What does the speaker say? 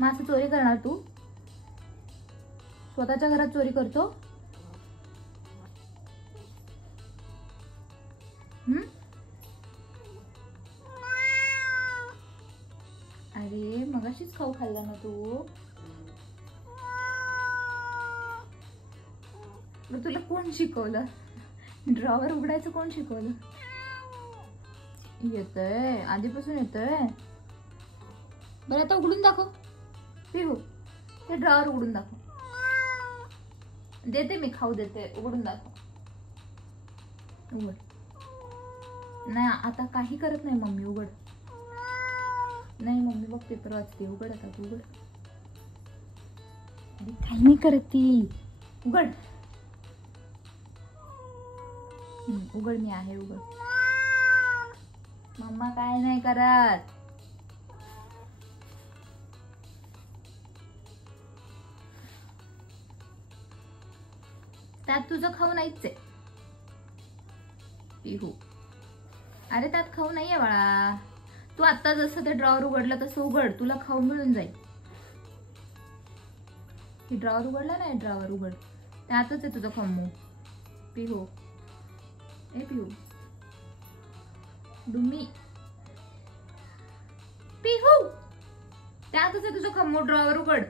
मग असं चोरी करणार तू? स्वतःच्या घरात चोरी करतो? अरे मगाशीच खाऊ खाल्ला ना तू. मग तुला कोण शिकवलं? ड्रॉवर उघडायचं कोण शिकवलं? येतंय आधीपासून येतंय. बरं आता उघडून दाखव. पिहू ते ड्रॉवर उघडून दाखव. देते मी खाऊ देते. उघडून दाखव. उघड. नाही आता काही करत नाही मम्मी. उघड. नाही मम्मी बघ पेपर वाचते. उघड आता तू. उघड. अरे काही नाही करत ती. उघड. उघड मी आहे. उघड. मम्मा काय नाही करत. त्यात तुझं खाऊ नाहीच आहे पिहू. अरे त्यात खाऊ नाहीये बाळा. तू आता जसं ते ड्रॉवर उघडलं तसं उघड. तुला खाऊ मिळून जाईल. ही ड्रॉवर उघडला नाही. ड्रॉवर उघड. त्यातच आहे तुझं खम्मू पिहू. ए पिहू डुम्मी पिहू त्यातच आहे तुझं खम्मू. ड्रॉवर उघड.